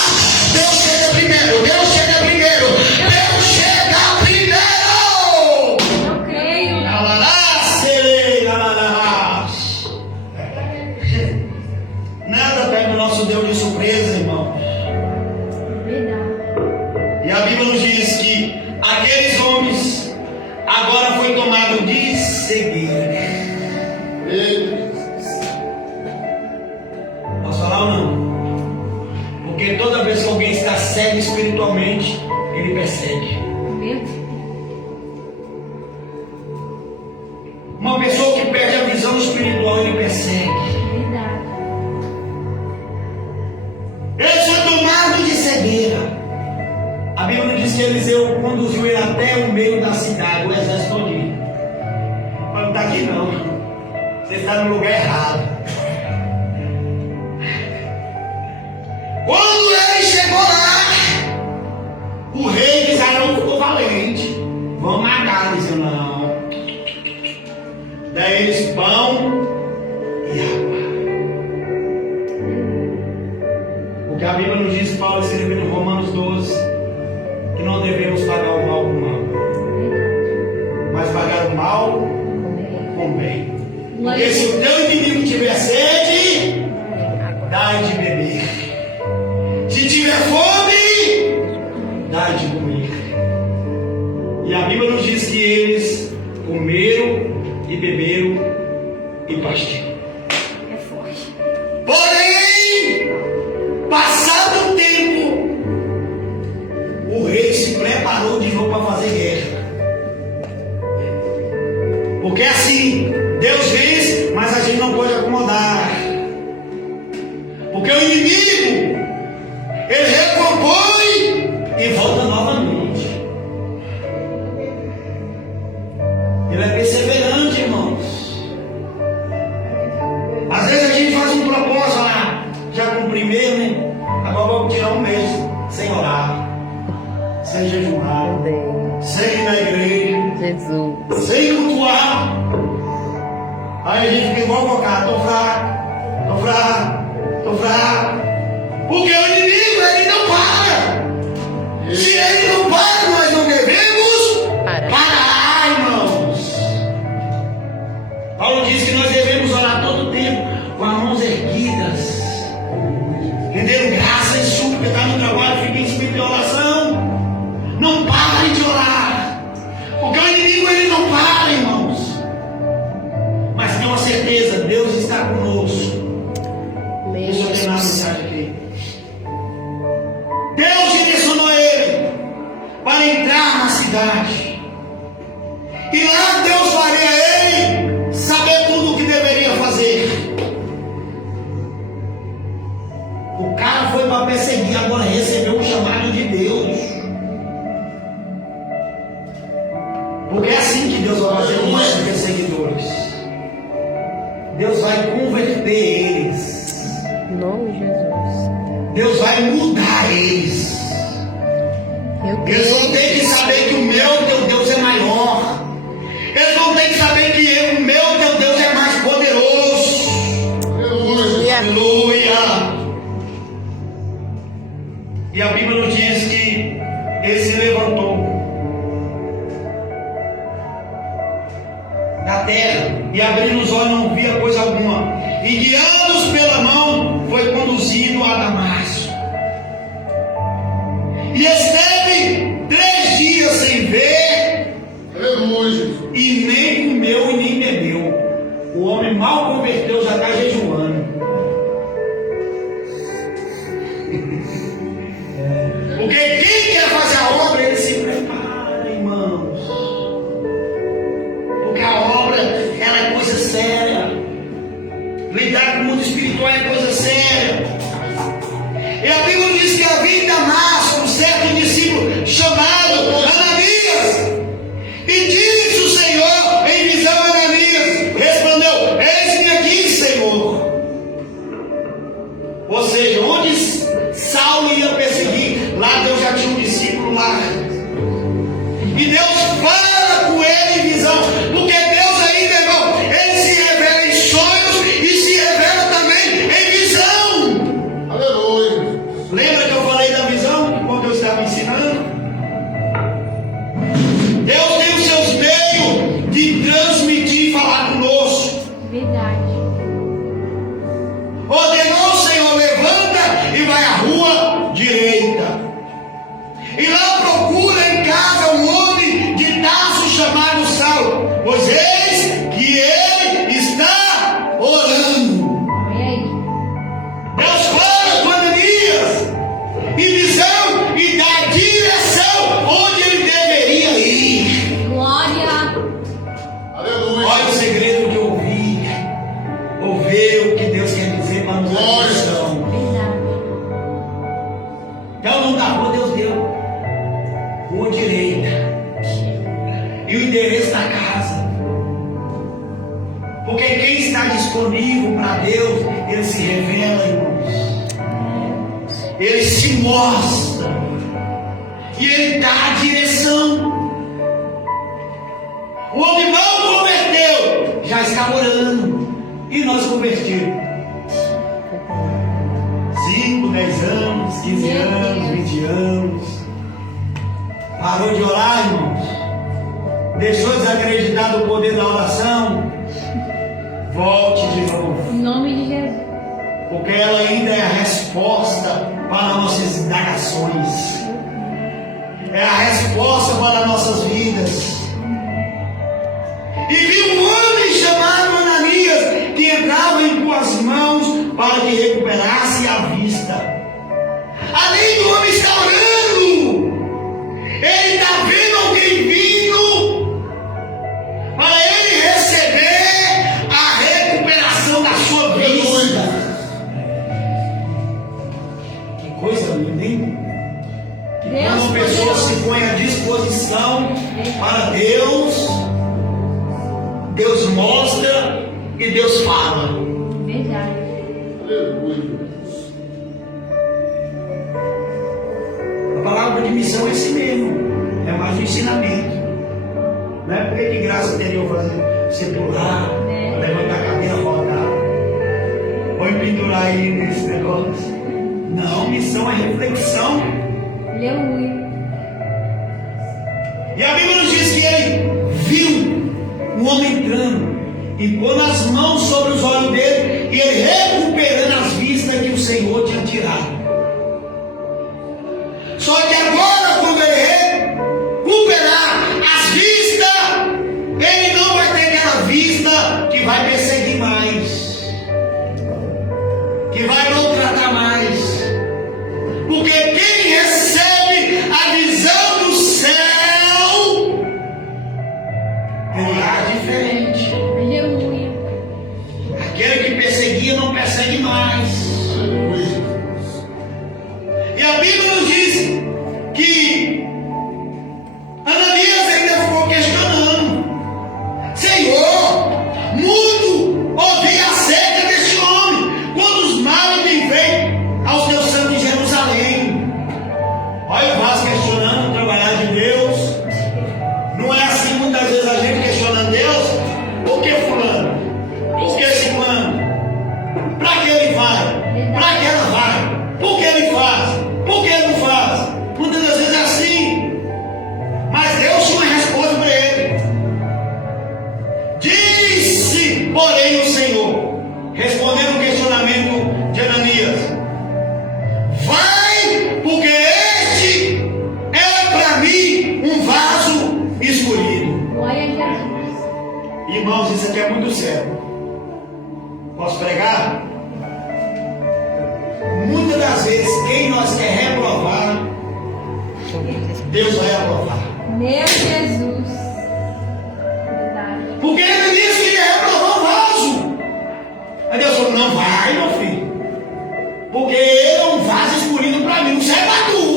Deus chega primeiro. Deus chega primeiro. Deus chega primeiro. Eu creio. Alarás, serei, alarás. Nada pega o nosso Deus de surpresa, irmão. Verdade. E a Bíblia nos diz que aqueles homens agora foi tomado de cegueira. Ei, Posso falar ou não? Porque toda vez que alguém está cego espiritualmente, ele persegue. Medo. Uma pessoa que perde a visão espiritual, ele persegue. Verdade. Eles são tomados de cegueira. A Bíblia diz que Eliseu conduziu ele até o meio da cidade, o exército todinho. Mas não está aqui não. Você está no lugar errado. Quando ele chegou lá, o rei de Israel ficou valente. Vamos matar, ele disse, não. Daí eles pão e água. Porque a Bíblia nos diz, Paulo escrevendo em Romanos 12, que não devemos pagar o mal com mal, mas pagar o mal com bem. Porque se o teu inimigo tiver sede, dá-lhe de beber. Se tiver fome, dá-lhe de comer. E a Bíblia nos diz que eles comeram e beberam e partiram. É forte. Porém, passado o tempo, o rei se preparou de novo para fazer guerra. Porque assim, Deus fez, mas a gente não pode acomodar. Porque o inimigo, ele recompõe e volta novamente. Ele é perseverante, irmãos. Às vezes a gente faz um propósito lá, já cumpri mesmo, né? Agora vamos tirar um mês sem orar, sem jejuar, sem ir na igreja, Jesus. sem cultuar. Aí a gente fica igual cocado, tô fraco. Porque o inimigo, ele não para. Se ele não para, nós não devemos parar, irmãos. Paulo diz que nós devemos orar todo o tempo com as mãos erguidas, rendendo graça e súplica. Está no trabalho, fica em espírito de oração. Não pare de orar, porque o inimigo, ele não para, irmãos. Mas tenha uma certeza, Deus está conosco. Deixa eu terminar a mensagem aqui. Deus direcionou ele para entrar na cidade. E lá Deus faria ele saber tudo o que deveria fazer. O cara foi para perseguir, agora recebeu um chamado de Deus. Porque é assim que Deus vai fazer com os perseguidores. Deus vai converter eles. Em nome de Jesus. Deus vai mudar eles. Eles vão ter que saber que o meu, teu Deus é maior. Eles vão ter que saber que o meu, teu Deus é mais poderoso. Aleluia. Aleluia. E a Bíblia nos diz que ele se levantou da terra e abrindo os olhos não via coisa alguma. E guiados pela mão foi conduzido a Damasco. E esteve 3 dias sem ver. Aleluia. E nem comeu e nem bebeu. O homem mal converteu, já está jejuando. Porque quem quer fazer a obra, ele se prepara, irmãos. Porque a obra, ela é coisa séria. Lidar com o mundo espiritual é coisa séria. E a Bíblia diz que havia em Damasco um certo discípulo chamado Ananias. E disse o Senhor em visão a Ananias, respondeu: eis-me aqui, Senhor. Ou seja, onde Saulo ia perseguir, lá Deus já tinha um discípulo lá. E Deus fala com ele em visão, porque Deus ainda, irmão, ele se revela em sonhos e se revela também em visão. Aleluia. Lembra que eu falei da visão quando eu estava ensinando? Deus tem os seus meios de transmitir e falar conosco. Verdade. Ordenou o Senhor: levanta e vai à rua direita. E lá procura em casa um homem de Tarso chamado Saulo, pois eis que ele está orando. Amém. Deus fala com Ananias Então, o nome da rua Deus deu. Rua direita. E o endereço da casa. Porque quem está disponível para Deus, ele se revela, irmãos. Ele se mostra. E ele dá a direção. O homem mal converteu, já está orando. E nós convertimos. 5, 10 anos, 15 anos, 20 anos. Parou de orar, irmãos. Deixou de acreditar no poder da oração. Volte de novo. Em nome de Jesus. Porque ela ainda é a resposta para nossas indagações. É a resposta para nossas vidas. E vi um homem chamado Ananias, que entrava em tuas mãos para que recuperasse a vista. Além do homem estar orando, ele está vendo alguém vindo para ele receber a recuperação da sua vista. Que coisa linda, hein? Quando uma pessoa se põe à disposição para Deus, Deus mostra e Deus fala. Verdade. Aleluia. A palavra de missão é assim mesmo. É mais um ensinamento. Não é porque que graça teria eu fazer você pular, levantar a cadeira, rodar, ou empendurar aí nesse negócio. Não, missão é reflexão. Aleluia. E a Bíblia nos diz que ele viu um homem entrando e pôs as mãos sobre os olhos dele e ele recuperando as vistas que o Senhor tinha tirado. Só que agora, quando ele recuperar as vistas, ele não vai ter aquela vista que vai perseguir mais, que vai maltratar mais. Porque quem recebe a visão do céu terá diferente. Aleluia. Aquele que perseguia não persegue mais. E a Bíblia nos diz que Ananias ainda ficou questionando: Senhor, muito ouvi acerca deste homem, quando os males me vêm aos teus santos de Jerusalém. Olha o vaso questionando o trabalhar de Deus. Não é assim muitas vezes a gente questionando Deus: por que fulano? Por que ciclano? Para que ele vai? Para que ela vai? Por que ele faz? Por que ele não faz? Muitas das vezes é assim. Mas Deus tinha uma resposta para ele. Disse, porém, o Senhor, respondendo o questionamento de Ananias: vai, porque este é para mim um vaso escolhido. Glória a Jesus. Irmãos, isso aqui é muito sério. Posso pregar? Muitas das vezes, quem nós quer reprovar, Deus vai aprovar. Meu Jesus. Verdade. Porque ele disse que ia reprovar o vaso. Aí Deus falou: não vai, meu filho. Porque ele é um vaso escolhido para mim. Não serve para tu,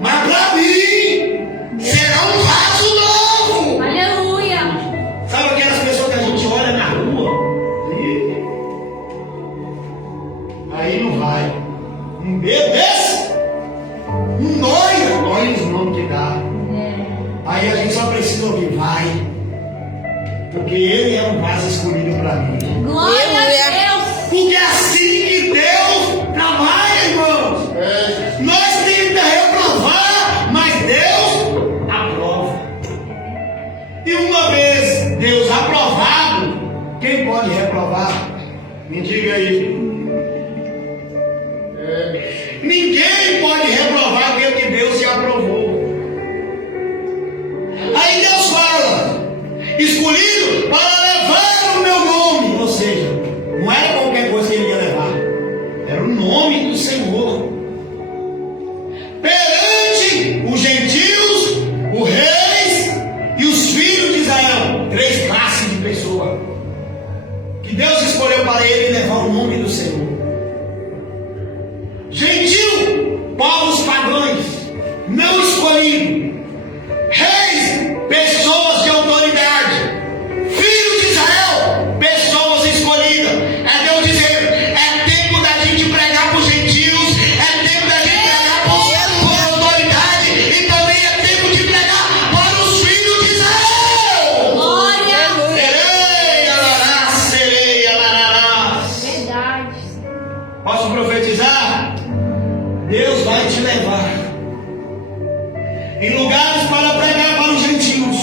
mas para mim será um vaso novo. Aleluia. Sabe aquelas pessoas que a gente olha na rua? Aí não vai. Um dedo desse, um noia, olha os nomes que dá. Aí a gente só precisa ouvir: vai. Porque ele é um vaso escolhido para mim. Glória a Deus. Porque é assim que Deus trabalha, irmãos. Nós temos que reprovar, mas Deus aprova. E uma vez Deus aprovado, quem pode reprovar? Me diga aí. Ninguém pode reprovar aquilo que Deus já aprovou. Aí Deus fala: escolhido para levar o meu nome. Ou seja, não era qualquer coisa que ele ia levar, era o nome do Senhor. Perante os gentios, os reis e os filhos de Israel. 3 classes de pessoas que Deus escolheu para ele levar o nome do Senhor. Gentil, povos Deus vai te levar em lugares para pregar para os gentios,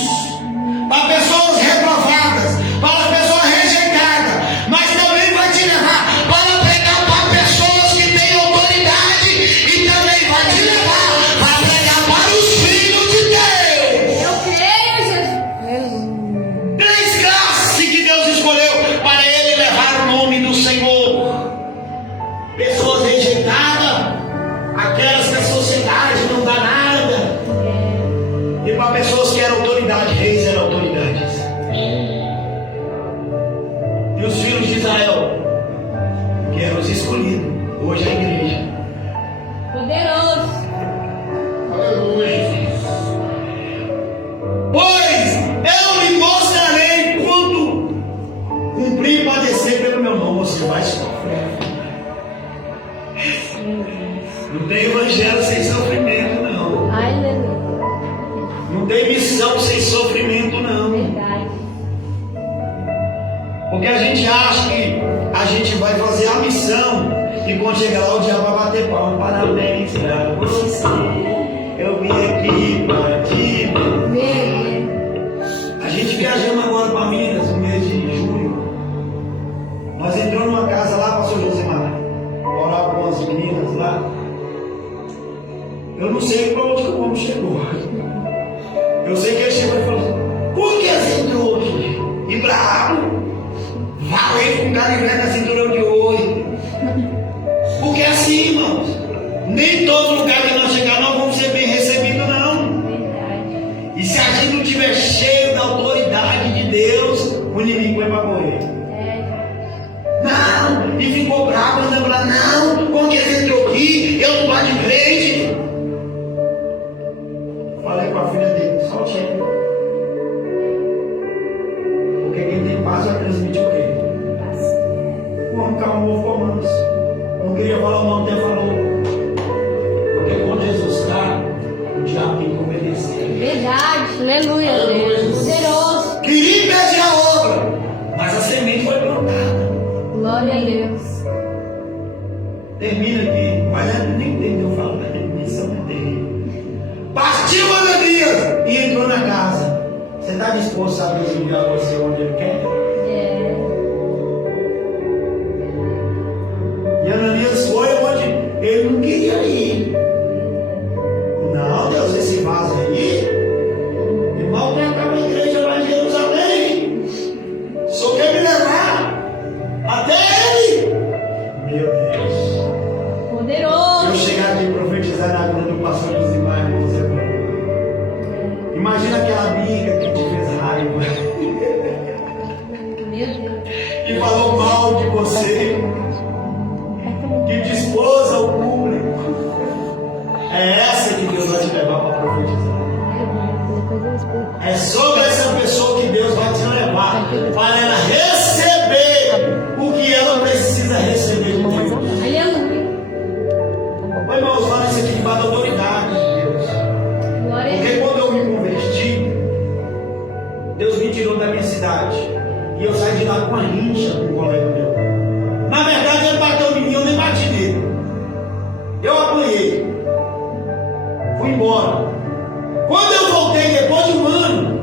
para pessoas reprovadas, para pessoas rejeitadas, mas também vai te levar para pregar para pessoas que têm autoridade e também vai te levar para pregar para os filhos de Deus. Eu creio, Jesus. Aleluia. 3 classes que Deus escolheu para ele levar o nome do Senhor: pessoas rejeitadas, aquelas que a sociedade não dá nada, e para pessoas que eram autoridade, reis eram autoridades. E os filhos de Israel, que eram os escolhidos, hoje é a igreja. Poderoso. Aleluia. Pois eu lhe mostrarei quando cumprir e padecer pelo meu nome, você vai sofrer. Não tem evangelho sem sofrimento, não. Aleluia. Não tem missão sem sofrimento, não. Verdade. Porque a gente acha que a gente vai fazer a missão e quando chegar lá o diabo vai bater palma. Parabéns pra você. Eu vim aqui para ti. Meu A gente viajamos agora para Minas no mês de julho. Nós entramos numa casa lá, pastor Josimar. Morava com as meninas lá. Eu não sei para onde que o homem chegou. Eu sei que ele chegou e falou: por que você entrou aqui? E bravo. Valei com carivé na cinturão de ouro. Porque é assim, irmãos, nem todo lugar que nós chegar nós vamos ser bem recebidos, não. Verdade. E se a gente não estiver cheio da autoridade de Deus, o inimigo vai para correr. Não, e ficou bravo, andando lá, não, como que você entrou aqui? Eu não gosto de crente. Falei com a filha dele, solte ele. Porque quem tem paz vai transmitir o quê? O homem calmou, ficou manso. Não queria falar o nome dele, falou. Porque quando Jesus está, o diabo tem que obedecer. Verdade. Aleluia, Deus. Poderoso. Queria impedir a obra, mas a semente foi plantada. Glória a Deus. Termina aqui, mas nem entendeu falar da missão é terrível. Partiu Ananias e entrou na casa. Você está disposto a Deus enviar você onde Ele quer? E Ananias foi onde ele não queria ir. Não, Deus, esse vaso aí, ele maltratava a igreja lá em Jerusalém. Só quer me levar até ele. Meu Deus. Poderoso. Eu chegar aqui e profetizar na vida do pastor Josimar, irmãos, é bom. Imagina aquela amiga que te fez raiva Meu Deus. e falou mal de você, que te expôs ao público. É essa que Deus vai te levar para profetizar. É sobre essa pessoa que Deus vai te levar para ela receber o que ela precisa receber de Deus. Aleluia. Mas, irmãos, fala isso aqui para a autoridade de Deus. Glória a Porque Deus. quando eu me converti, Deus me tirou da minha cidade. E eu saí de lá com uma rincha com um colega meu. Na verdade, ele bateu em mim, eu nem bati nele. Eu apanhei. Fui embora. Quando eu voltei, depois de um ano,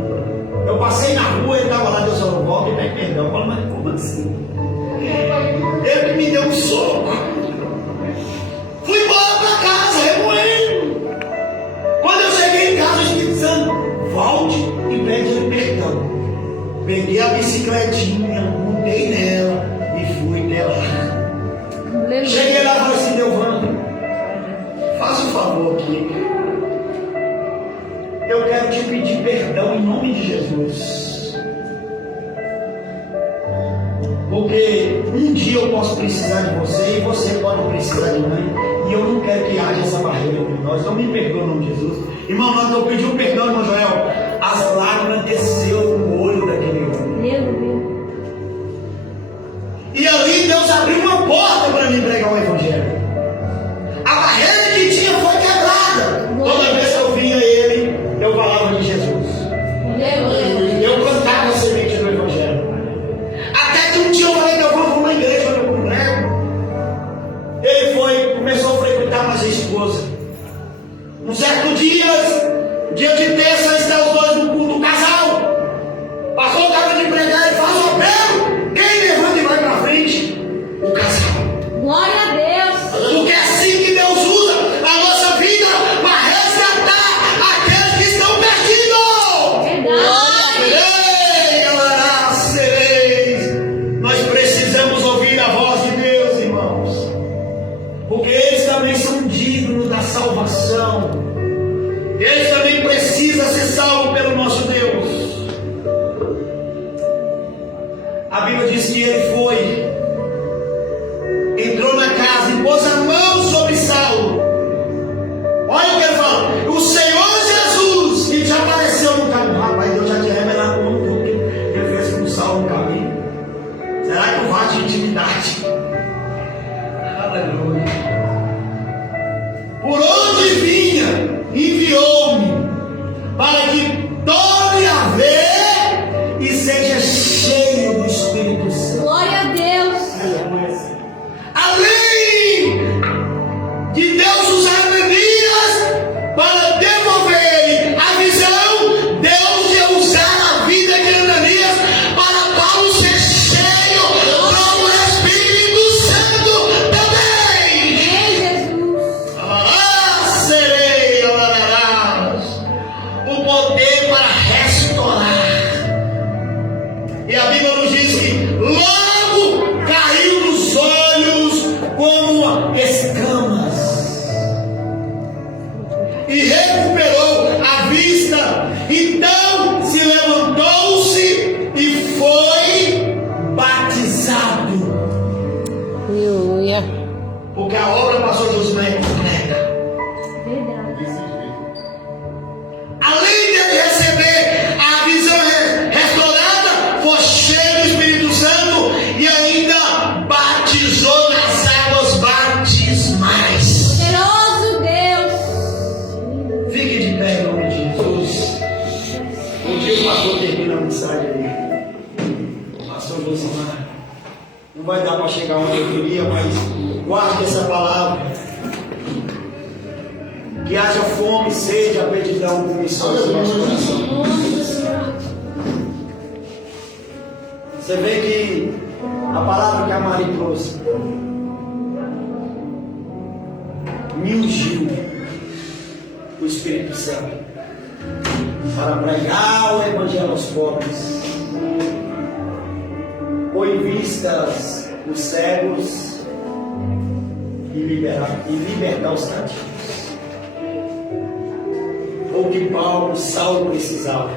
eu passei na rua, ele estava lá, Deus falou: volta e pede perdão. Eu falei: mas como assim? Ele que me deu um soco. Fui embora para casa, remoendo. Quando eu cheguei em casa, o Espírito Santo: volte e pede perdão. Peguei a bicicletinha, montei nela e fui nela. Cheguei lá e falei assim: Delvando, faça um favor aqui. Eu quero te pedir perdão em nome de Jesus. Porque um dia eu posso precisar de você e você pode precisar de mim. E eu não quero que haja essa barreira entre nós. Não me perdoa em nome de Jesus. Irmão, nós eu pedi um perdão, irmão Joel. As lágrimas desceu no olho daquele homem. Meu Deus. E ali Deus abriu uma porta para mim pregar o Evangelho. A barreira que tinha foi quebrada. Toda vez que eu via ele, eu falava de Jesus. Aleluia. Eu cantava a semente do Evangelho. Até que um dia eu falei: eu vou para uma igreja onde eu congrego. Ele foi, começou a frequentar mais a esposa. Um certo dia de terça, está os dois no culto, o casal. Passou o cara de pregar e faz o apelo. Quem levanta e vai para frente? O casal. Glória a Deus. Porque é assim que Deus usa a nossa vida para resgatar aqueles que estão perdidos. Verdade. Sereis. Nós precisamos ouvir a voz de Deus, irmãos. Porque eles também são dignos da salvação. Eles também precisam ser salvos pelo nosso Deus. A Bíblia diz que ele foi, entrou na casa e pôs a mão sobre Saulo. Olha o que ele fala: o Senhor Jesus, que te apareceu no caminho. Rapaz, Deus já te revelou como que ele fez com Saulo no caminho. Será que o vaso de intimidade? Aleluia. Por onde vinha, enviou-me para que torne a ver e seja cheio do Espírito Santo. Glória a Deus. Além de Deus usar Neemias para devolver a visão, Deus ia usar a vida de Ananias para Paulo ser cheio do Espírito Santo também. Ei, Jesus. Serei, o poder para restaurar. E a Bíblia nos diz que logo caiu nos olhos como escamas e recuperou a vista. Então se levantou-se e foi batizado. Aleluia. Porque a obra passou de Deus não é completa. Verdade. Além de ele receber a visão restaurada, foi cheio do Espírito Santo e ainda batizou nas águas batismais. Poderoso Deus. Fique de pé em nome de Jesus. Um dia o pastor termina a mensagem aí. Pastor Josimar, não vai dar para chegar onde eu queria, mas guarde essa palavra. Que haja fome, sede, apetidão por missões no nosso coração. Você vê que a palavra que a Mari trouxe me ungiu o Espírito Santo para pregar o Evangelho aos pobres, pôr em vistas os cegos e libertar os cativos. O que Paulo, Saulo precisava,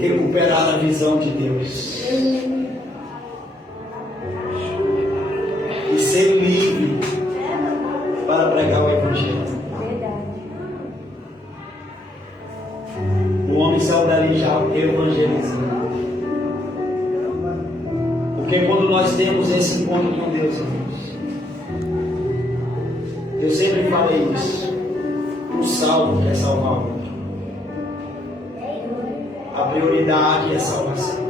recuperar a visão de Deus e ser livre para pregar o Evangelho. O homem saiu dali já evangelizando. Porque quando nós temos esse encontro com Deus, irmãos, eu sempre falei isso. O salvo quer salvar o outro. A prioridade é a salvação.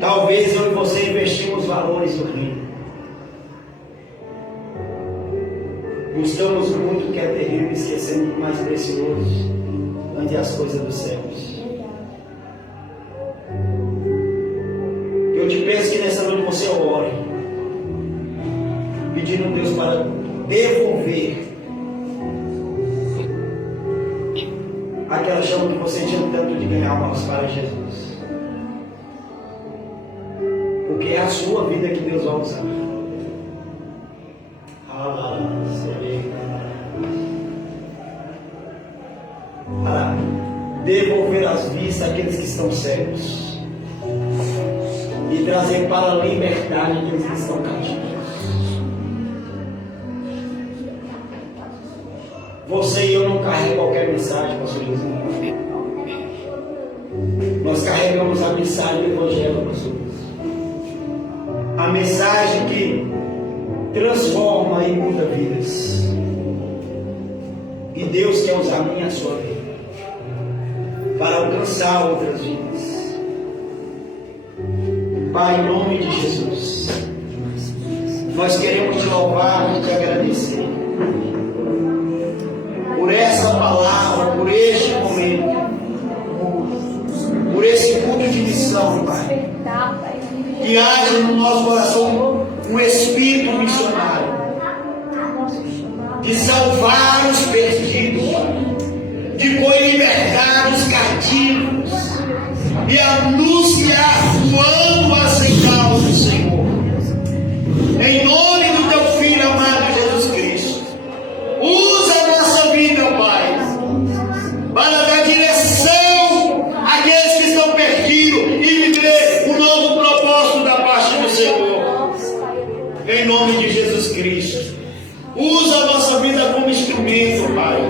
Talvez eu e você investimos valores no reino. Buscamos muito o que é terrível e esquecendo o mais precioso ante as coisas dos céus. Eu te peço que nessa noite você ore, pedindo a Deus para devolver aquela chama que você tinha tanto de ganhar almas para Jesus. Porque é a sua vida que Deus vai usar. Para devolver as vistas àqueles que estão cegos e trazer para a liberdade aqueles que estão cativos. Você e eu não carregamos qualquer mensagem, pastor Jesus. Nós carregamos a mensagem do Evangelho, pastor Jesus. A mensagem que transforma e muda vidas. E Deus quer usar a minha e a sua vida para alcançar outras vidas. Pai, em nome de Jesus, nós queremos te louvar e te agradecer por essa palavra, por este momento, por esse culto de missão, Pai. Que haja no nosso coração um espírito missionário de salvar os perdidos, de pôr em liberdade os cativos e anunciar o ano aceitável do Senhor. Em nome do teu Filho amado Jesus Cristo, usa a nossa vida, Pai, para dar direção àqueles que estão perdidos e viver um novo propósito da parte do Senhor. Em nome de Jesus Cristo, usa a nossa vida como instrumento, Pai,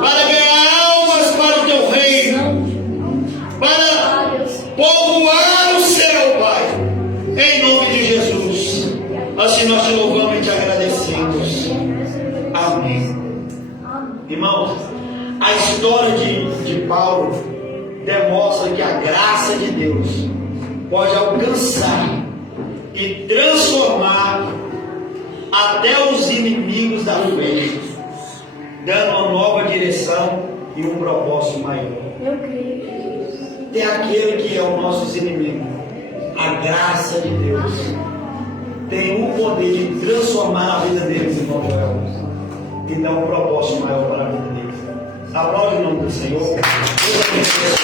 para ganhar almas para o teu reino, para povoar o céu, Pai, em nome de Jesus. Assim nós te louvamos e te agradecemos. Amém. Irmãos, a história de Paulo demonstra que a graça de Deus pode alcançar e transformar até os inimigos da fé, dando uma nova direção e um propósito maior. Eu creio. Tem aquele que é o nosso inimigo. A graça de Deus tem o poder de transformar a vida deles, irmão Joel, e dar um propósito maior para a vida deles. Aplaude o nome do Senhor. Deus abençoe.